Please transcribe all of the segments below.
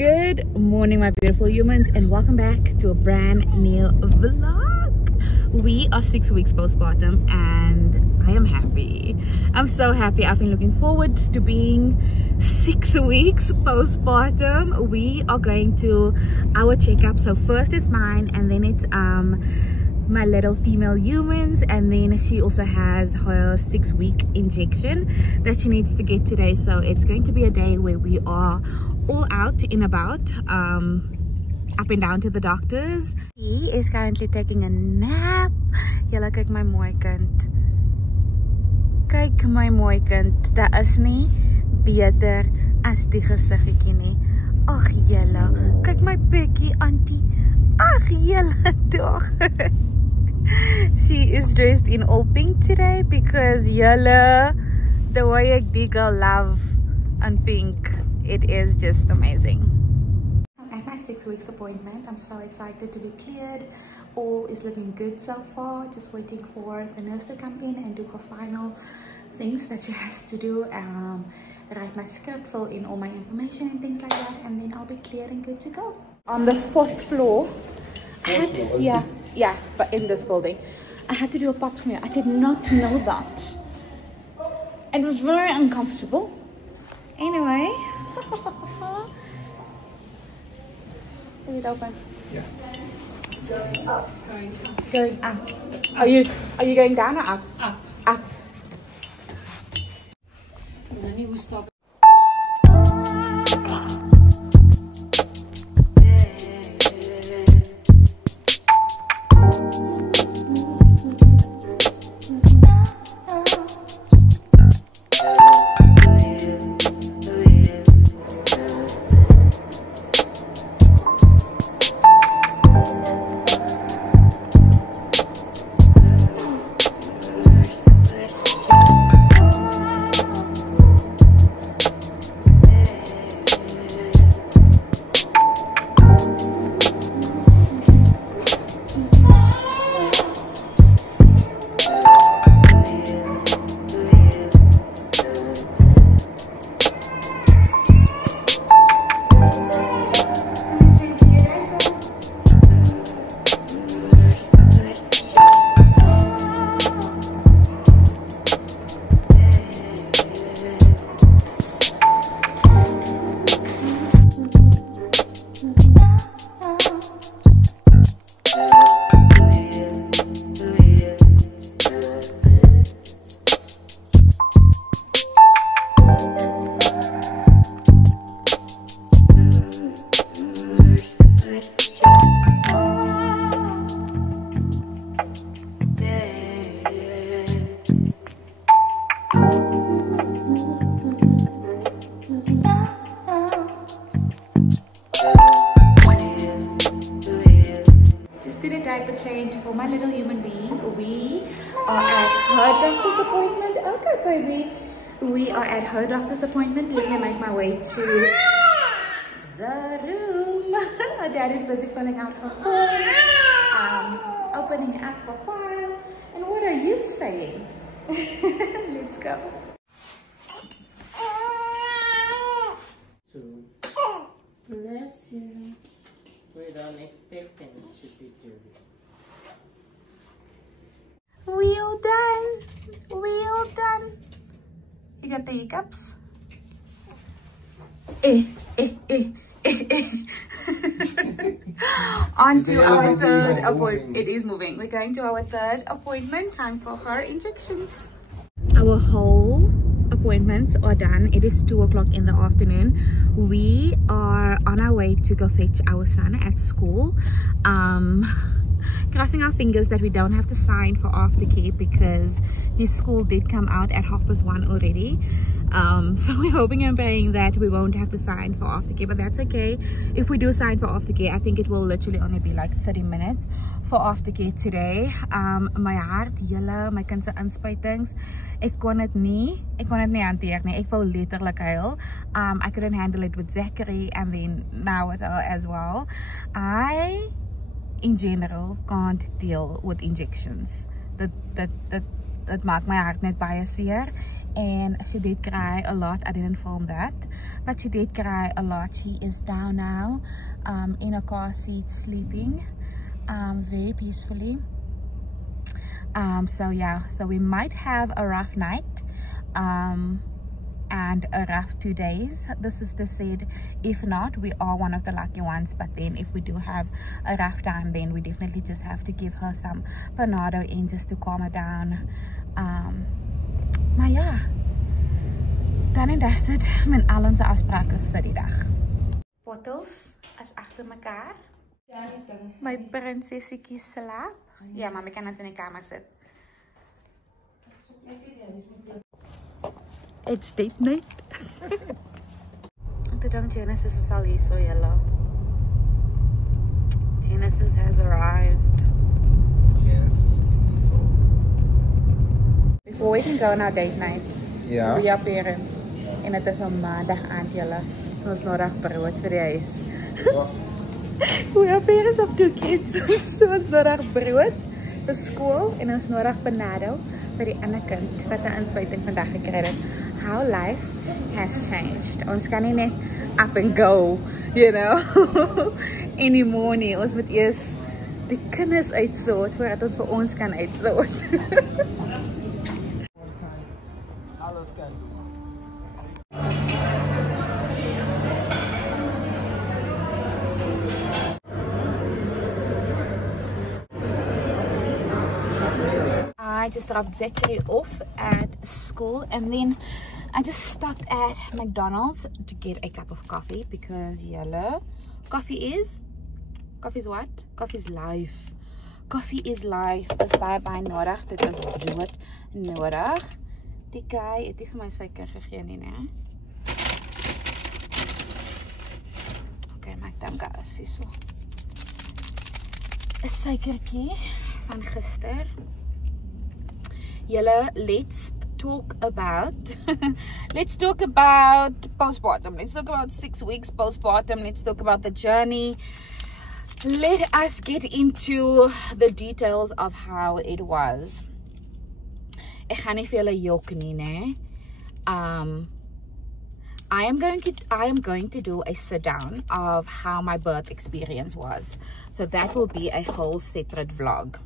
Good morning, my beautiful humans, and welcome back to a brand new vlog. We are 6 weeks postpartum and I am happy. I'm so happy. I've been looking forward to being 6 weeks postpartum. We are going to our checkup. So first is mine, and then it's my little female humans, and then she also has her 6-week injection that she needs to get today. So it's going to be a day where we are all out and about, up and down to the doctors. He is currently taking a nap. Julle kyk my mooi kind. Kyk my mooi kind. Daar is nie beter as die gesiggetjie nie. Ag julle, kyk my bekkie auntie. Ag julle dog. She is dressed in all pink today because julle, the way ek die girl love and pink, it is just amazing. I'm at my 6 weeks appointment. I'm so excited to be cleared. All is looking good so far. Just waiting for the nurse to come in and do her final things that she has to do. Write my script, fill in all my information and things like that, and then I'll be cleared and good to go. On the 4th floor, yeah, but in this building, I had to do a pap smear. I did not know that. It was very uncomfortable. Anyway, is it open? Yeah. Going up. Going up. Are you going down or up? Up. Up. And then he will stop. Change for my little human being. We are at her doctor's appointment. Okay, baby. We are at her doctor's appointment. Let me make my way to the room. Her dad is busy filling out her form, opening up her file. And what are you saying? Let's go. Two. Bless you. We don't expect them to be dirty. We all done. We all done. You got the hiccups? On to our third appointment. It is moving. We're going to our third appointment. Time for her injections. Our whole appointments are done. It is 2 o'clock in the afternoon. We are on our way to go fetch our son at school. Crossing our fingers that we don't have to sign for aftercare because his school did come out at 1:30 already. So we're hoping and praying that we won't have to sign for aftercare, but that's okay. If we do sign for aftercare, I think it will literally only be like 30 minutes for aftercare today. My hart, julle, my kind se inspuitings, ek kon dit nie hanteer nie. Ek wou letterlik huil. I couldn't handle it with Zachary and then now with her as well. I in general can't deal with injections. The It maakt my hart net baie seer. And she did cry a lot. I didn't film that, but she did cry a lot. She is down now in a car seat sleeping very peacefully. So yeah, so we might have a rough night and a rough 2 days. The sister said if not, we are one of the lucky ones, but then if we do have a rough time, then we definitely just have to give her some Panado in just to calm her down. Maar ja, dan en dusted met al onze afspraken vir die dag. Bottles is achter mekaar. My prinsessiekie slaap. Ja, maar ik kan het in de kamer zetten. It's date night. Toe dan Genesis is al hier so julle. Genesis has arrived. Genesis is hier so. Before we can go on our date night, Ja. we are parents. En het is een maandag aand julle. So ons nodig brood vir die huis. We are parents of 2 kids. So ons nodig brood vir school en ons nodig Panado vir die ander kind wat 'n inspuiting vandag gekry het. How life has changed. Ons kan nie net up and go, you know, anymore nie. Ons moet eers die kinders uitsort voordat ons vir ons kan uitsort. Alles kan doen. I just dropped Zachary off at school and then I just stopped at McDonald's to get a cup of coffee because yellow coffee is what? Coffee is life. Coffee is life. Is baie nodig. Dit is brood nodig. Die guy het nie vir my suiker gegee nie, né? Okay, maak dan gas hierso. 'n suikertjie van gister. Julle, let's talk about postpartum. Let's talk about 6 weeks postpartum. Let's talk about the journey. Let us get into the details of how it was. Ek gaan nie vir julle jok nie, né? I am going to do a sit down of how my birth experience was. So that will be a whole separate vlog.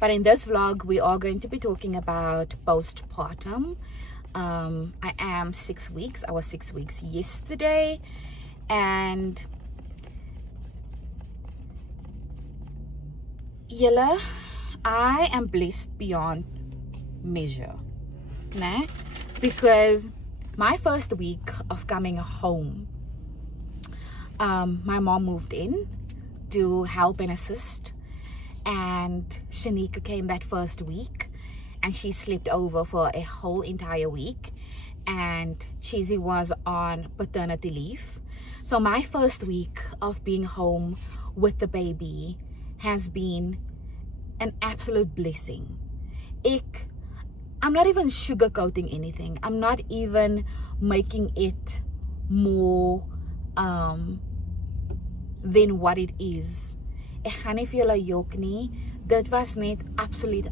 But in this vlog, we are going to be talking about postpartum. I am 6 weeks. I was 6 weeks yesterday. And Yella, I am blessed beyond measure. Nah? Because my first week of coming home, my mom moved in to help and assist. And Shanika came that first week and she slept over for a whole entire week, and Cheesy was on paternity leave. So my first week of being home with the baby has been an absolute blessing. I'm not even sugarcoating anything. I'm not even making it more than what it is. Ek gaan nie vir julle jok nie. Dit was net absoluut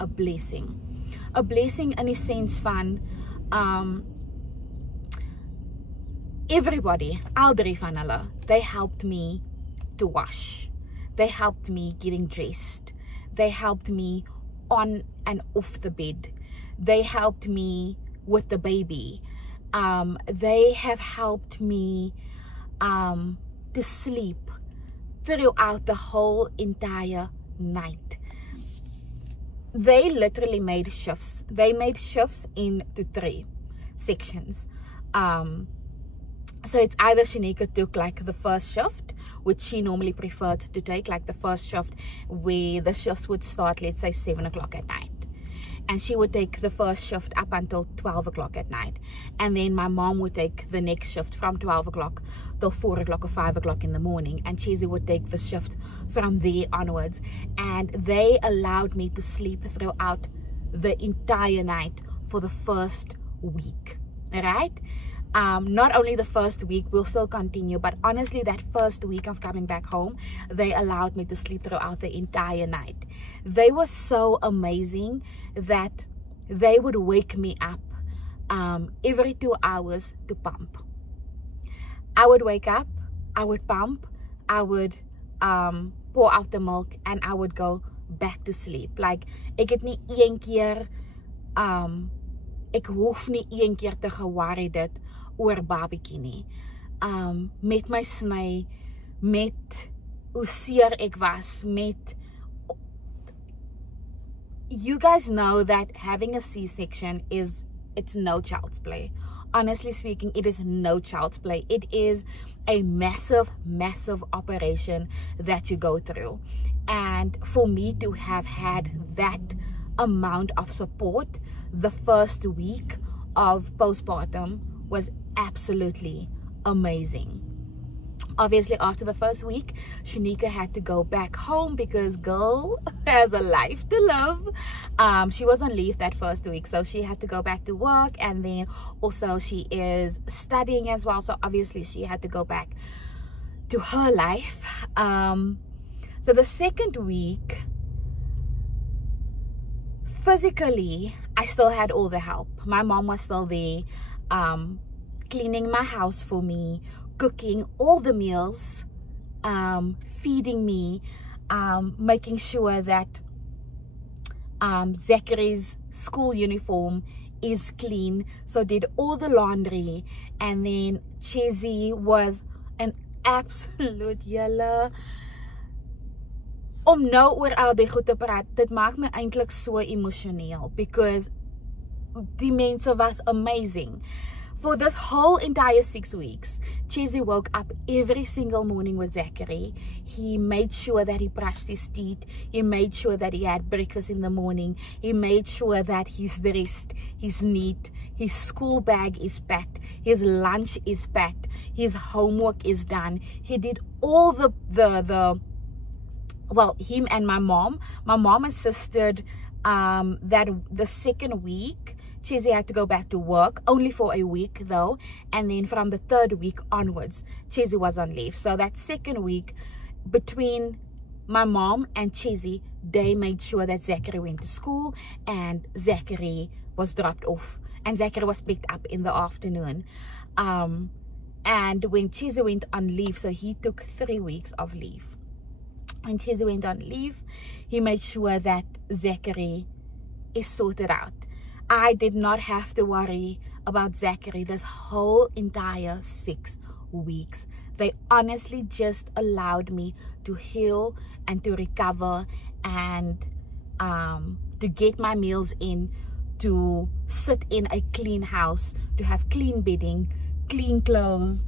'n blessing. 'n Blessing in die sense van everybody, al 3 van hulle, they helped me to wash. They helped me getting dressed. They helped me on and off the bed. They helped me with the baby. They have helped me to sleep throughout the whole entire night. They literally made shifts. They made shifts into 3 sections. So it's either Shanika took like the first shift, which she normally preferred to take, like the first shift where the shifts would start, let's say 7 o'clock at night. And she would take the first shift up until 12 o'clock at night. And then my mom would take the next shift from 12 o'clock till 4 o'clock or 5 o'clock in the morning. And Cheesy would take the shift from there onwards. And they allowed me to sleep throughout the entire night for the first week. Right? Not only the first week, we'll still continue, but honestly, that first week of coming back home, they allowed me to sleep throughout the entire night. They were so amazing that they would wake me up every 2 hours to pump. I would wake up, I would pump, I would pour out the milk, and I would go back to sleep. Like, ek het nie een keer, ek hoef nie een keer te geworry dit oor babietjie nie. Met my sny, met hoe seer ek was, met... You guys know that having a C-section it's no child's play. Honestly speaking, it is no child's play. It is a massive, massive operation that you go through. And for me to have had that amount of support the first week of postpartum was absolutely amazing. Obviously, after the first week, Shanika had to go back home because girl has a life to live. She was on leave that first week, so she had to go back to work, and then also she is studying as well, so obviously she had to go back to her life. So the second week, physically, I still had all the help. My mom was still there, cleaning my house for me, cooking all the meals, feeding me, making sure that Zachary's school uniform is clean, so did all the laundry. And then Chizzy was an absolute julle. Om nou oor al die goed te praat, dit maak my eintlik so emosioneel, because die mense was amazing. For this whole entire 6 weeks, Chizzy woke up every single morning with Zachary. He made sure that he brushed his teeth. He made sure that he had breakfast in the morning. He made sure that he's dressed, he's neat, his school bag is packed, his lunch is packed, his homework is done. He did all well, him and my mom assisted that the second week. Chizzy had to go back to work, only for a week though, and then from the third week onwards, Chizzy was on leave. So that second week, between my mom and Chizzy, they made sure that Zachary went to school and Zachary was dropped off, and Zachary was picked up in the afternoon. And when Chizzy went on leave, so he took 3 weeks of leave. When Chizzy went on leave, he made sure that Zachary is sorted out. I did not have to worry about Zachary this whole entire 6 weeks. They honestly just allowed me to heal and to recover, and to get my meals in, to sit in a clean house, to have clean bedding, clean clothes.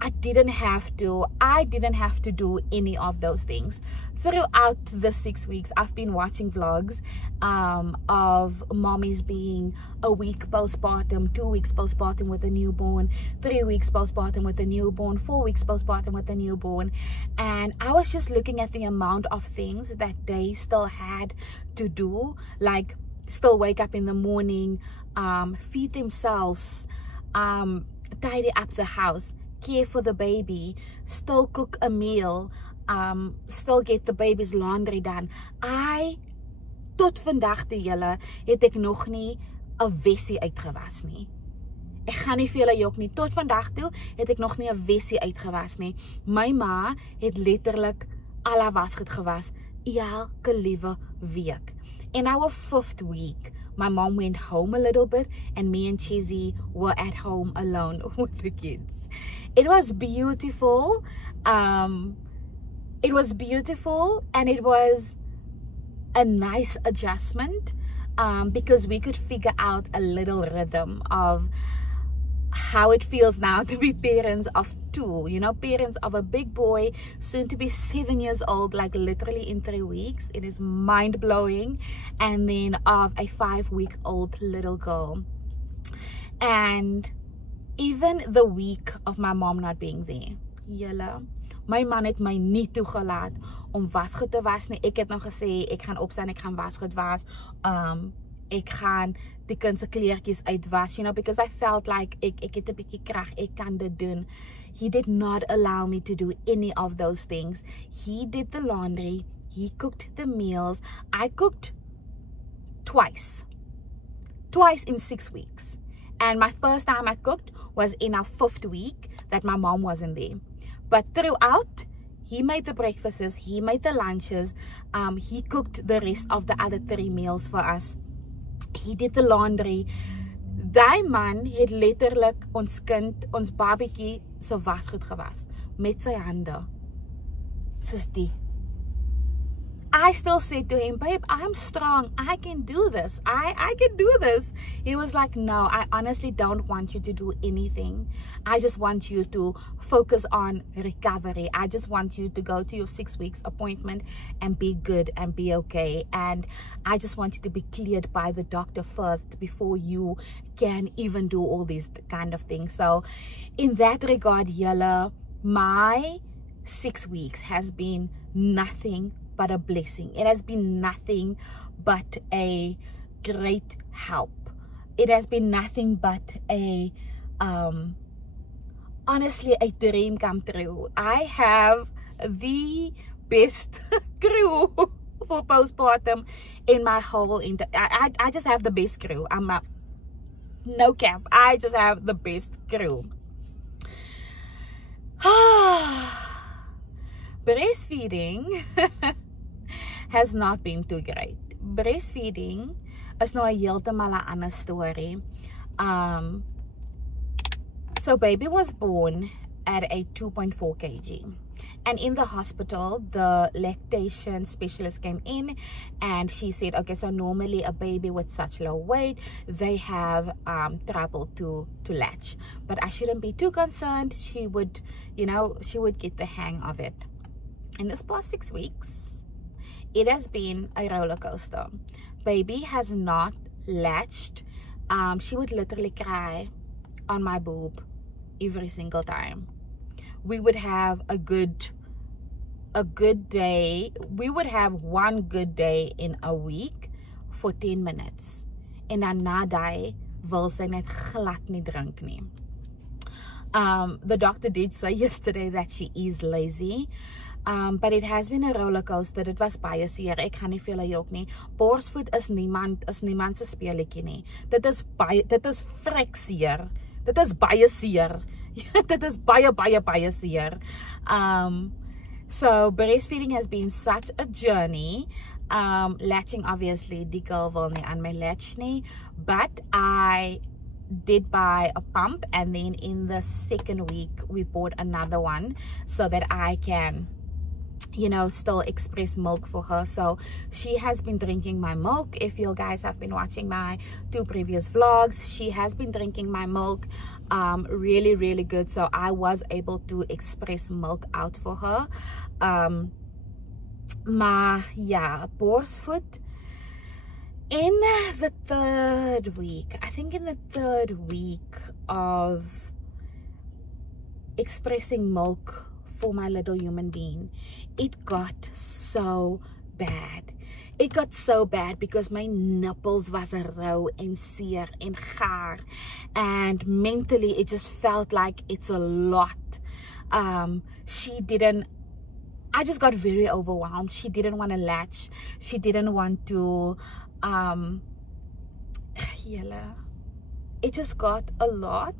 I didn't have to do any of those things. Throughout the 6 weeks, I've been watching vlogs of mommies being a week postpartum, 2 weeks postpartum with a newborn, 3 weeks postpartum with a newborn, 4 weeks postpartum with a newborn. And I was just looking at the amount of things that they still had to do, like still wake up in the morning, feed themselves, tidy up the house, care for the baby, still cook a meal, still get the baby's laundry done. Tot vandag toe julle, het ek nog nie 'n wessie uitgewas nie. Ek gaan nie vir julle jok nie, tot vandag toe het ek nog nie 'n wessie uitgewas nie. My ma het letterlik al haar wasgoed gewas elke liewe week. In our 5th week, my mom went home a little bit, and me and Chizzy were at home alone with the kids. It was beautiful. It was beautiful, and it was a nice adjustment, because we could figure out a little rhythm of how it feels now to be parents of 2, you know, parents of a big boy, soon to be 7 years old, like literally in 3 weeks. It is mind-blowing. And then of a 5-week-old little girl. And even the week of my mom not being there, julle, my man het my nie toegelaat om wasgoed te was nie. Ek het nou gesê, ek gaan opstaan, ek gaan wasgoed was. ek gaan die kind se kleertjies uitwas, you know, because I felt like ek het 'n bietjie krag, ek kan dit doen. He did not allow me to do any of those things. He did the laundry, he cooked the meals. I cooked twice in 6 weeks, and my first time I cooked was in our 5th week that my mom wasn't there. But throughout, he made the breakfasts, he made the lunches, he cooked the rest of the other 3 meals for us. He did the laundry. Daai man het letterlik ons kind, ons babietjie se wasgoed gewas met sy hande. Soos die. I still said to him, babe, I'm strong. I can do this. I can do this. He was like, no, I honestly don't want you to do anything. I just want you to focus on recovery. I just want you to go to your 6 weeks appointment and be good and be okay. And I just want you to be cleared by the doctor first before you can even do all these kind of things. So in that regard, Yella, my 6 weeks has been nothing but a blessing. It has been nothing but a great help. It has been nothing but a honestly a dream come true. I have the best crew for postpartum in my whole I just have the best crew. I'm a no cap. I just have the best crew. Breastfeeding has not been too great. Breastfeeding is nou 'n heeltemal 'n ander story. So baby was born at a 2.4 kg. And in the hospital, the lactation specialist came in and she said, okay, so normally a baby with such low weight, they have trouble to latch. But I shouldn't be too concerned. She would, you know, she would get the hang of it. In this past 6 weeks, it has been a roller coaster. Baby has not latched. She would literally cry on my boob every single time. We would have a good day. We would have one good day in a week for 10 minutes. En dan na daai wil sy net glad nie drink nie. The doctor did say yesterday that she is lazy. But it has been a roller coaster. Dit was baie seer. Ek gaan nie vir julle jok nie. Borsvoed is niemand se speletjie nie. Dit is vrek seer. Dit is baie seer. Dit is baie seer. So breastfeeding has been such a journey. Latching, obviously, die girl wil nie aan my latch nie, but I did buy a pump, and then in the 2nd week we bought another one so that I can, you know, still express milk for her. So she has been drinking my milk. If you guys have been watching my 2 previous vlogs, she has been drinking my milk really good. So I was able to express milk out for her. Maar yeah, borsvoed in the 3rd week, I think in the 3rd week of expressing milk for my little human being, it got so bad. It got so bad because my nipples was rou en seer en gaar, and mentally it just felt like it's a lot. I just got very overwhelmed. She didn't want to latch. She didn't want to it just got a lot.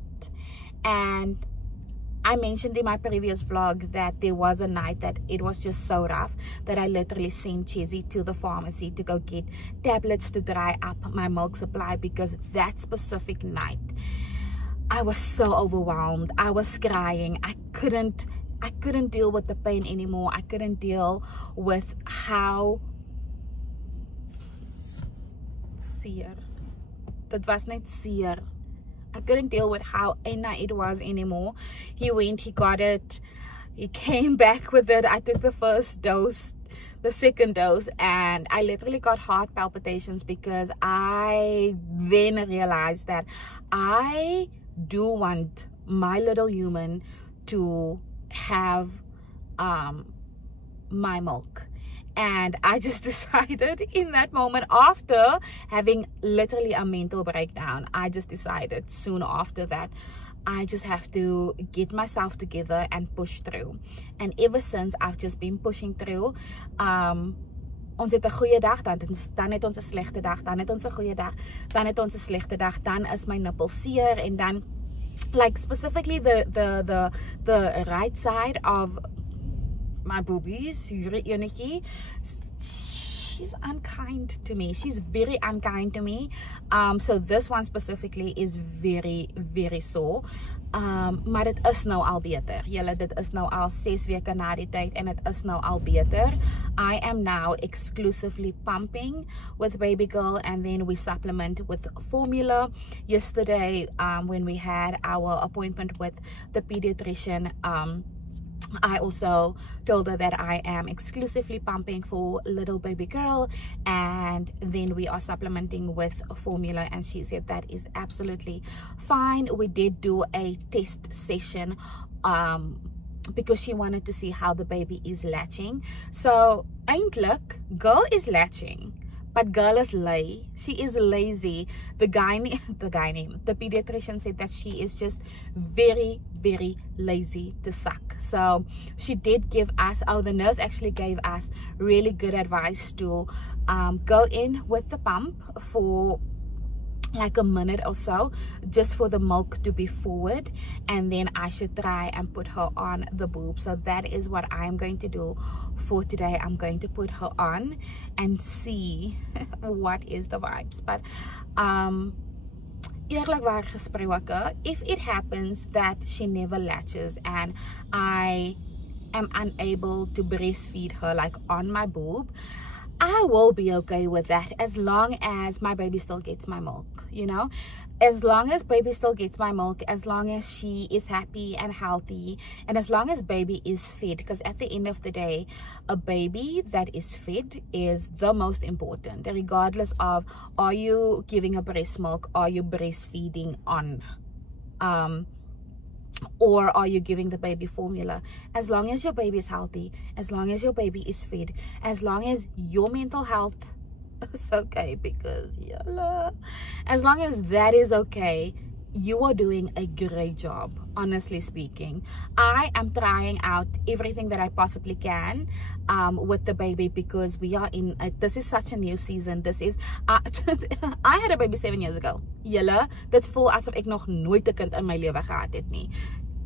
And I mentioned in my previous vlog that there was a night that it was just so rough that I literally sent Chizzy to the pharmacy to go get tablets to dry up my milk supply, because that specific night I was so overwhelmed. I was crying. I couldn't deal with the pain anymore. I couldn't deal with how seer. That was not seer. I couldn't deal with how it was anymore. He went, he got it, he came back with it. I took the 1st dose, the 2nd dose, and I literally got heart palpitations, because I then realized that I do want my little human to have my milk. And I just decided in that moment, after having literally a mental breakdown, I just decided soon after that I just have to get myself together and push through. And ever since, I've just been pushing through. Ons het 'n goeie dag, dan het ons 'n slegte dag, dan het ons 'n goeie dag, dan het ons 'n slegte dag, dan is my nippel seer, en dan like specifically the right side of my boobies, hierdie enetjie, she's unkind to me. She's very unkind to me. So this one specifically is very, very sore. Maar dit is nou al beter. Julle, dit is nou al 6 weke na die tyd en dit is nou al beter. I am now exclusively pumping with baby girl, and then we supplement with formula. Yesterday, when we had our appointment with the pediatrician, I also told her that I am exclusively pumping for little baby girl, and then we are supplementing with formula, and she said that is absolutely fine. We did do a test session because she wanted to see how the baby is latching. So eintlik, girl is latching, but girl is she is lazy. The pediatrician said that she is just very, very lazy to suck. So she did give us, the nurse actually gave us really good advice to go in with the pump for like a minute or so, just for the milk to be forward, and then I should try and put her on the boob. So that is what I'm going to do for today. I'm going to put her on and see what is the vibes. But eerlikwaar gesproke, if it happens that she never latches and I am unable to breastfeed her like on my boob, I will be okay with that, as long as my baby still gets my milk, you know. As long as baby still gets my milk, as long as she is happy and healthy, and as long as baby is fed, because at the end of the day, a baby that is fed is the most important, regardless of, are you giving her breast milk, are you breastfeeding on or are you giving the baby formula. As long as your baby is healthy, as long as your baby is fed, as long as your mental health is okay, because as long as that is okay, you are doing a great job. Honestly speaking, I am trying out everything that I possibly can with the baby, because we are in this is such a new season. This is I had a baby 7 years ago. Julle, dit voel asof ek nog nooit 'n kind in my lewe gehad het nie.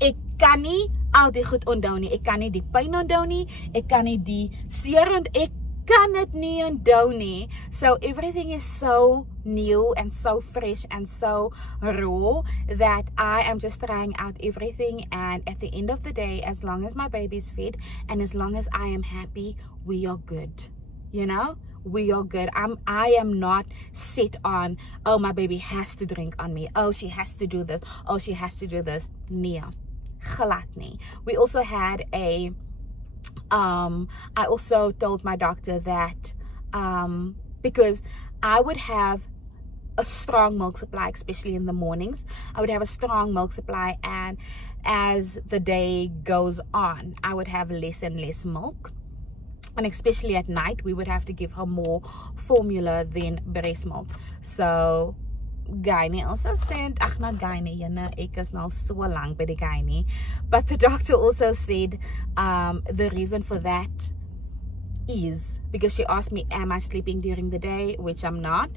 Ek kan nie al die goed onthou nie. Ek kan nie die pyn onthou nie. Ek kan nie die seer ek kan dit nie onthou nie. So everything is so new and so fresh and so raw that I am just trying out everything, and at the end of the day, as long as my baby is fed and as long as I am happy, we are good, you know. We are good. I am not set on, oh, my baby has to drink on me, oh, she has to do this, oh, she has to do this. Nee, glad nie. We also had a I also told my doctor that because I would have a strong milk supply, especially in the mornings, I would have a strong milk supply, and as the day goes on, I would have less and less milk, and especially at night, we would have to give her more formula than breast milk. So gynae also said, not gynae, ek is nou so lang by die gynae, but the doctor also said the reason for that is because she asked me, am I sleeping during the day, which I'm not,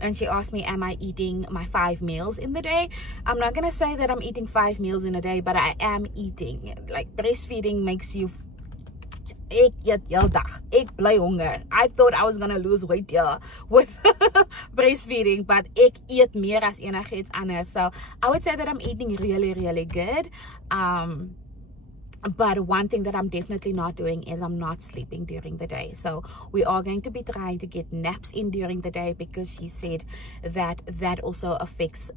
and she asked me, am I eating my 5 meals in the day. I'm not gonna say that I'm eating 5 meals in a day, but I am eating. Like, breastfeeding makes you, ek eet heel dag. Ek bly honger. I thought I was gonna lose weight here with breastfeeding, but ek eet meer as enigiets anders. So I would say that I'm eating really, really good. But one thing that I'm definitely not doing is I'm not sleeping during the day. So we are going to be trying to get naps in during the day, because she said that that also affects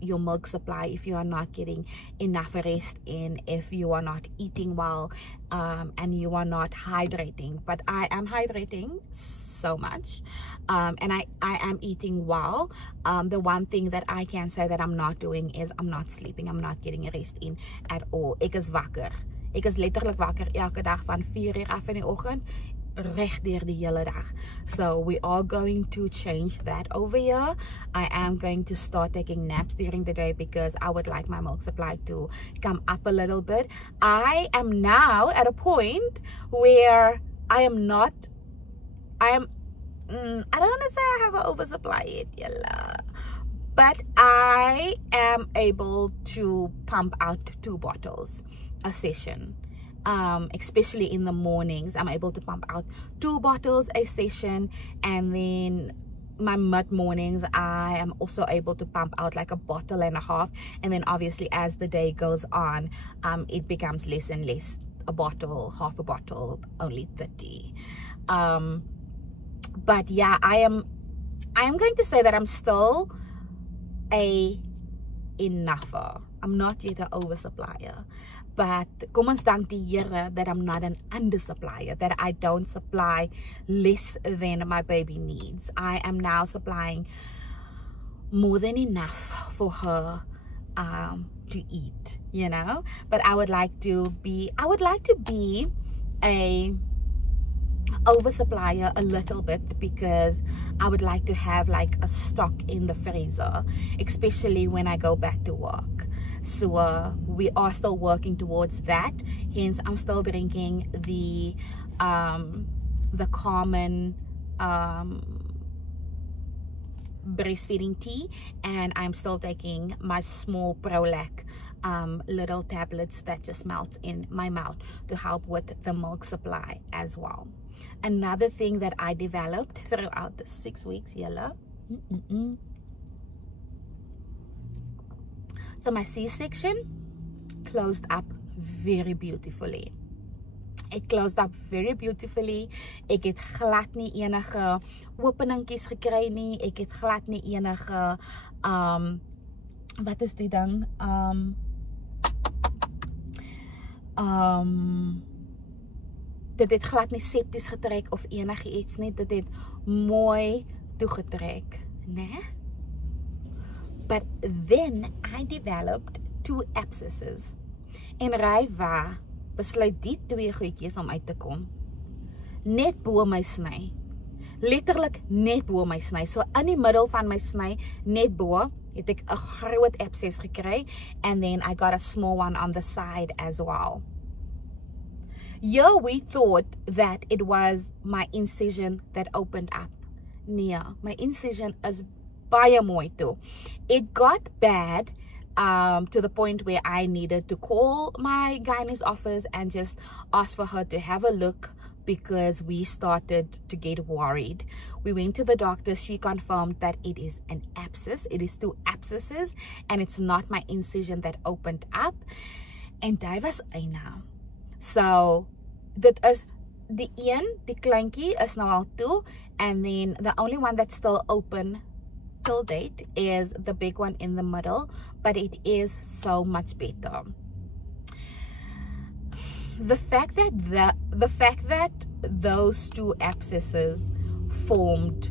your milk supply if you are not getting enough rest in, if you are not eating well, and you are not hydrating. But I am hydrating so much, and I am eating well. The one thing that I can say that I'm not doing is I'm not sleeping. I'm not getting rest in at all. Ek is wakker. Ek is letterlik wakker elke dag van 4 uur af in die oggend. reg deur die hele dag. So we are going to change that over here. I am going to start taking naps during the day because I would like my milk supply to come up a little bit. I am now at a point where I don't want to say I have an oversupply yet, yalla, but I am able to pump out 2 bottles a session. Especially in the mornings, I'm able to pump out 2 bottles a session, and then my mid mornings I am also able to pump out like a bottle and a half, and then obviously as the day goes on, it becomes less and less, a bottle, half a bottle, only 30. But yeah, I am going to say that I'm still a enougher. I'm not yet an oversupplier. But kom ons dank die Here that I'm not an undersupplier, that I don't supply less than my baby needs. I am now supplying more than enough for her to eat, you know. But I would like to be a oversupplier a little bit, because I would like to have like a stock in the freezer, especially when I go back to work. So we are still working towards that. Hence I'm still drinking the common breastfeeding tea, and I'm still taking my small Prolac little tablets that just melt in my mouth to help with the milk supply as well. Another thing that I developed throughout the 6 weeks, yellow. So my C-section closed up very beautifully. It closed up very beautifully. Ek het glad nie enige openingkies gekry nie. Ek het glad nie enige wat is die ding? Dit het glad nie septies getrek of enige iets nie. Dit het mooi toegetrek, né? But then I developed 2 abscesses. En Rywa besluit die 2 goedjies om uit te kom. Net bo my sny. Letterlik net bo my sny. So in die middel van my sny, net bo, het ek 'n groot abscess gekry, and then I got a small one on the side as well. Yeah, we thought that it was my incision that opened up. Nee, my incision is baie mooi toe. It got bad to the point where I needed to call my gynae's office and just ask for her to have a look, because we started to get worried. We went to the doctor. She confirmed that it is an abscess. It is 2 abscesses, and it's not my incision that opened up. En dit was eina. So dit is die kleintjie is nou al toe, and then the only one that's still open till date is the big one in the middle, but it is so much better. The fact that those 2 abscesses formed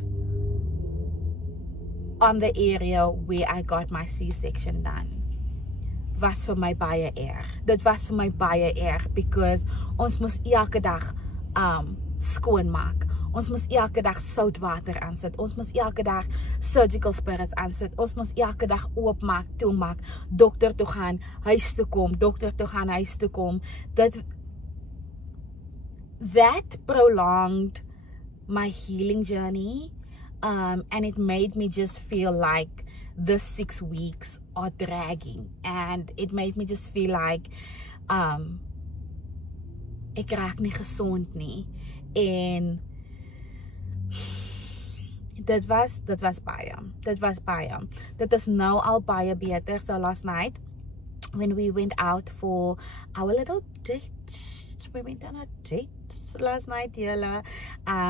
on the area where I got my C-section done was vir my baie erg. Dit was vir my baie erg, because ons moes elke dag skoon maak. Ons moes elke dag soutwater aansit. Ons moes elke dag surgical spirits aansit. Ons moes elke dag oopmaak, toemaak, dokter toe gaan, huis toe kom, dokter toe gaan, huis toe kom. That prolonged my healing journey, and it made me just feel like the 6 weeks are dragging, and it made me just feel like ek raak nie gesond nie, en dit was baie. Dit is nou al baie beter. So last night when we went out for our little date, we went on a date last night, julle.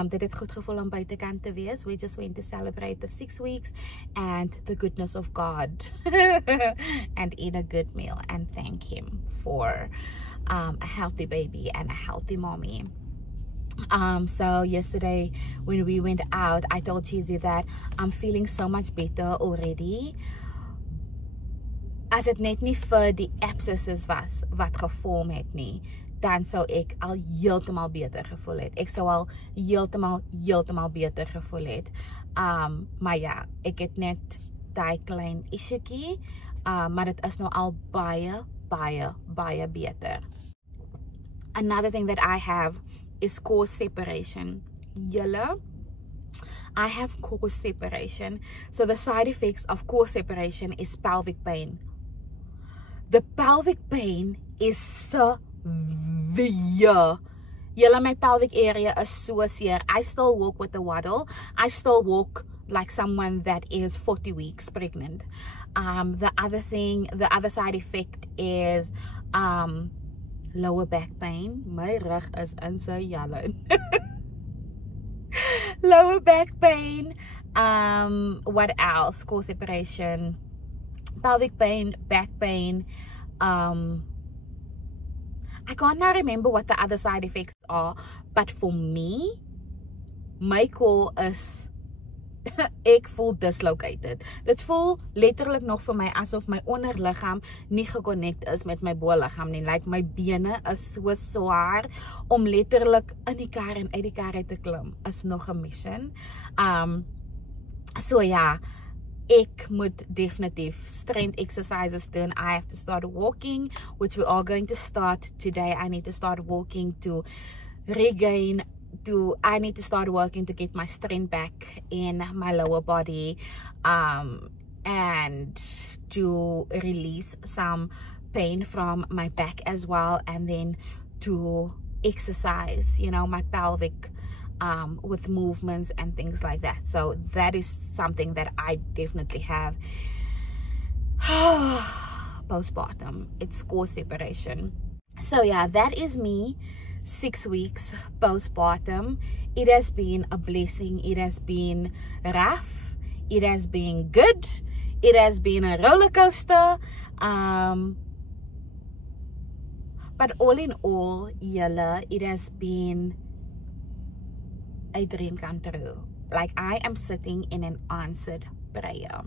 Dit het goed gevoel om buitekant te wees. We just went to celebrate the 6 weeks and the goodness of God and eat a good meal and thank him for a healthy baby and a healthy mommy. So yesterday when we went out, I told Cheesy that I'm feeling so much better already. As het net nie vir die abscesses was wat gevorm het nie, dan sou ek al heeltemal beter gevoel het. Ek sou al heeltemal beter gevoel het. Maar ja, ek het net daai klein issuekie, maar dit is nou al baie beter. Another thing that I have is core separation. Julle, I have core separation. So the side effects of core separation is pelvic pain. The pelvic pain is severe. Julle, my pelvic area is so seer. I still walk with a waddle. I still walk like someone that is 40 weeks pregnant. The other side effect is lower back pain. My rug is in sy jalle. Lower back pain. What else? Core separation, pelvic pain, back pain. I can't now remember what the other side effects are, but for me, my core is ek voel dislocated. Dit voel letterlik nog vir my asof my onderliggaam nie geconnect is met my boliggaam nie. Like my bene is so swaar om letterlik in die kar en uit die kar uit te klim. Is nog 'n mission. So ja, ek moet definitief strength exercises doen. I have to start walking, which we are going to start today. I need to start walking to regain. I need to start working to get my strength back in my lower body, and to release some pain from my back as well, and then to exercise, you know, my pelvic with movements and things like that. So that is something that I definitely have. Postpartum, it's core separation. So yeah, that is me. 6 weeks postpartum. It has been a blessing. It has been rough. It has been good. It has been a roller coaster. But all in all, julle, it has been a dream come true. Like I am sitting in an answered prayer.